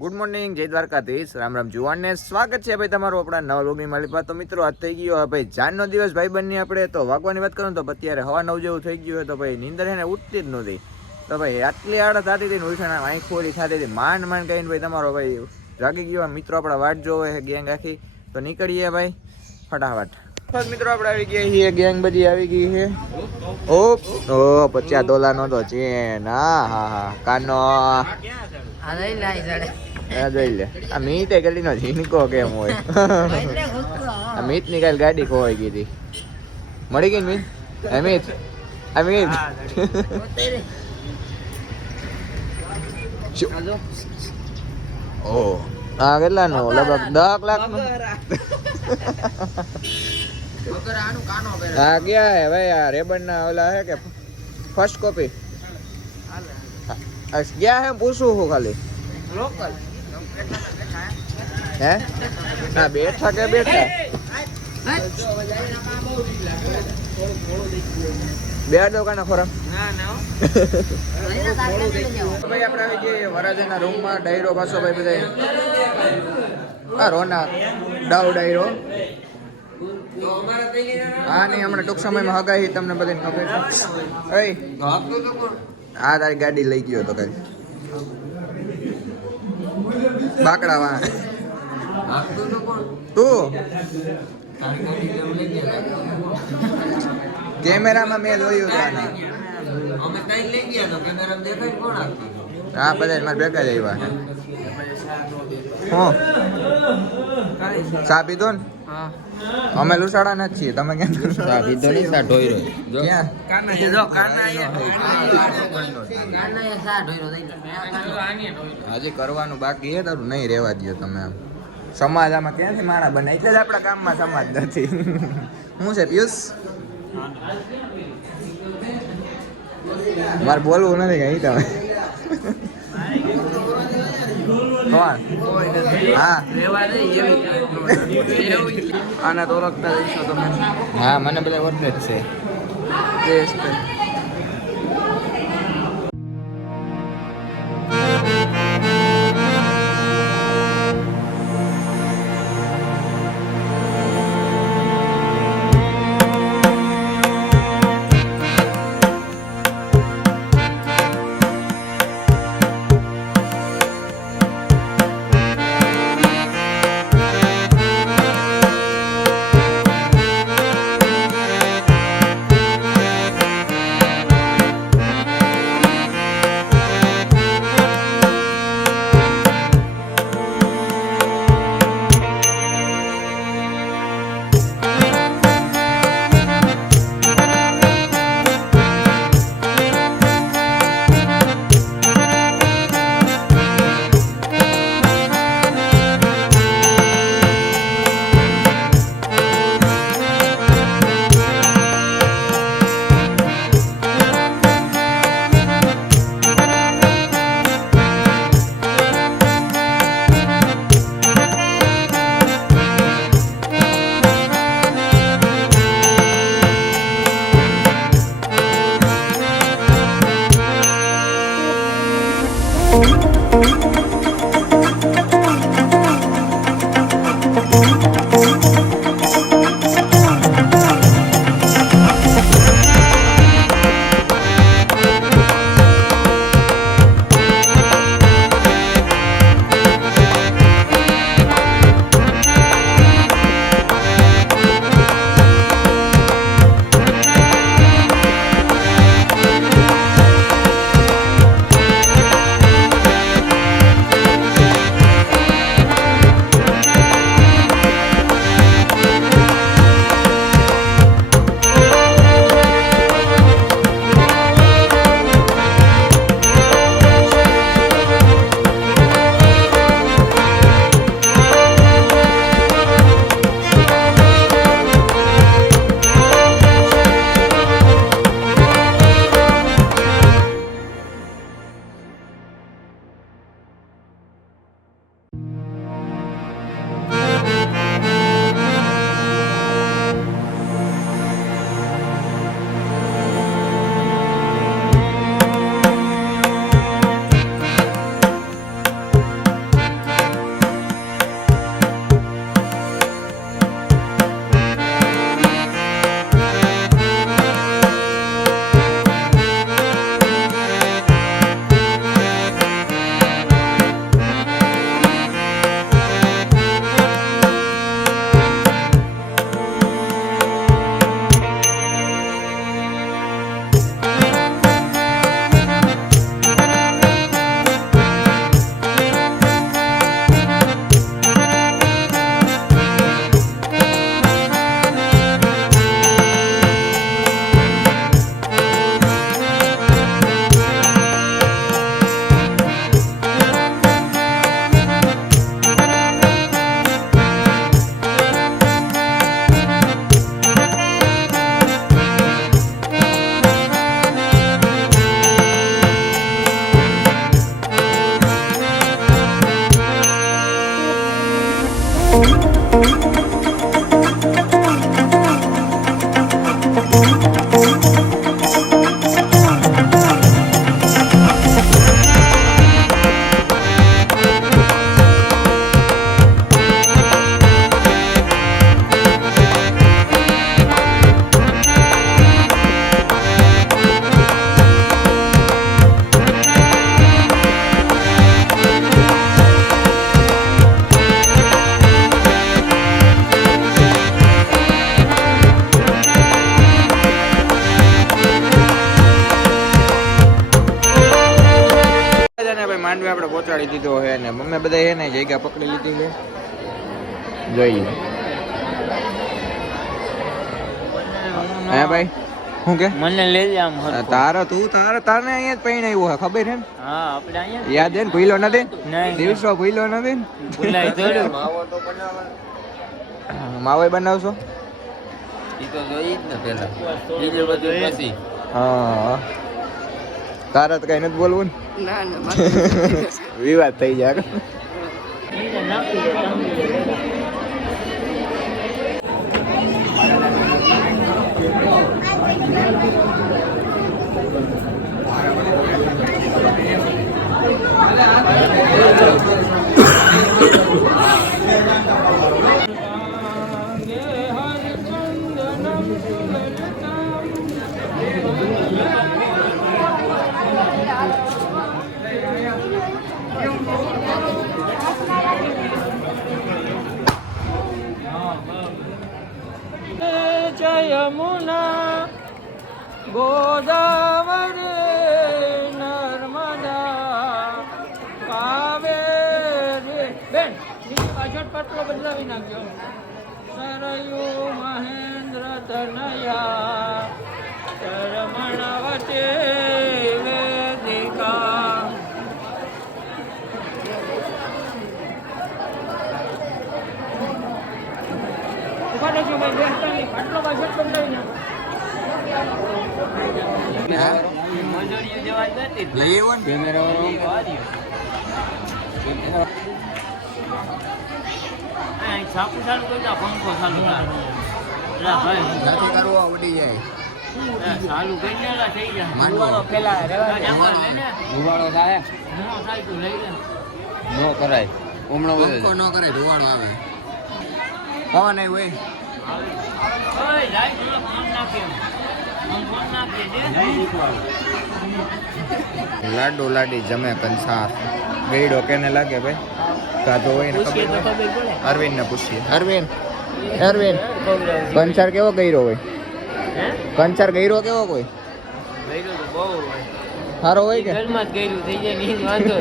Good morning, જય દ્વારકાધીશ, રામ રામ જુવાનને સ્વાગત છે ભાઈ તમારું આપણા નવા લોગની માલિપા. તો મિત્રો આજ થઈ ગયો ભાઈ જાનનો દિવસ ભાઈ બંને આપણે તો વાગવાની વાત કરું તો અત્યારે હવા 9 જેવું થઈ ગયું હોય તો ભાઈ નીંદર એને ઉઠતી જ નહોતી. તો ભાઈ આટલી આડત થતી હતી ને ઉઠાણા આંખ ખોલી થતી હતી માંડ માંડ કહીને ભાઈ તમારો ભાઈ જાગી ગયો. મિત્રો આપણા વાટ જોવે છે ગેંગ આખી, તો નીકળીએ ભાઈ ફટાફટ. બસ મિત્રો આપણે આવી ગયા છીએ, ગેંગ બધી આવી ગઈ છે. ઓ $50 નો તો ચેન. હા કાનો જોઈ લે આ મીત ગલી નો ઝીણકો કેમ હોય. આ મીત ની કાલ ગાડી ખોવાઈ ગઈ હતી, મળી ગઈ મીત. અમિત અમિત ઓ હા કેટલા નો લગભગ 10 લાખ નો. હા ગયા હે ભાઈ આ રેબન ના ઓલા હે કે ફર્સ્ટ કોપી ગયા હે પૂછું હું ખાલી લોકલ હે ના બેઠા કે બેઠા બે દુકાન ખોરાક ભાઈ આપણે આવી જઈએ વરાજાના રૂમમાં. ડાયરો પાછો ભાઈ બધા આ રોના ડાવ ડાયરો. હા નહીં હમણાં ટૂંક સમયમાં હગાઈ તમને બધાને ખબર છે. હા તારી ગાડી લઈ ગયો તો કઈ બાકડા વાહ તું કેમેરામાં મેં જોયું હા બધા મારે ભેગા જ આવ્યા. હું ચા પીધો ને? અમે લુસાડા નથી છીએ, તમે કેમ ચા પીધો નહીં? ચા ઢોઈ હજી કરવાનું બાકી છે તારું, નહીં રહેવા દો તમે. સમાજ આમાં ક્યાંથી મારા બને, એટલે જ આપણા ગામમાં સમાજ નથી. શું છે પિયુષ? મારે બોલવું નથી કઈ તમે. હા આના તો ઓળખતા રહીશો તમે? હા મને બધા ઓળખે જ છે. માંડવી આપણે પહોંચાડી દીધો છે ને મમ્મી બધા છે ને જગ્યા પકડી લીધી છે જોઈએ હે ભાઈ શું કે મને લઈ જા આમ તારે તારને અહીંયા જ પૈણાવ્યો છે ખબર છે ને હા આપણે અહીંયા યાદ હે ને ભૂલો નથી નહીં દિવસો ભૂલો નથી ભૂલાઈ થોડું માવો બનાવશો ઈ તો જોઈ જ ને પહેલા બીજું બધું પછી હા તારે તો કઈ નથી બોલવું ને વિવાદ થઈ જાય યમુના ગોદાવરી નર્મદા કાવેરી બેન નીચે પાછળ પટલો બદલાવી નાખજો સરયુ મહેન્દ્ર તનયા કર્મણવતી વેદિકા ઉભા રહેજો ભાઈ બેસતા નહીં પટલો પાછળ બદલાવી નાખો મજૂરી જવા જતી લઈ આવ્યો ને છાપું ચાલુ કરતા પંખો ચાલુ ભાઈ નથી કરવો ઉડી જાય ચાલુ કરી લે થઈ જાય માંડવો પેલા ધુવાડો થાય નો થાય તું લઈ લે નો કરાય ઉમણો પંખો નો કરે ધુવાડો આવે કોણ નહીં હોય ઓય જાય થોડો ફોન નાખે ફોન નાખે છે લાડુ લાડી જમે કંસાર ગઈડો કેને લાગે ભાઈ કાતો હોય ને પૂછીએ તો ખબર પડે અરવિંદ ને પૂછીએ અરવિંદ કંસાર કેવો ગઈરો હોય હે કંસાર ગઈરો કેવો કોઈ ગઈરો તો બહુ હોય સારો હોય કે ઘરમાં જ ગઈરું થઈ જાય ની વાંધો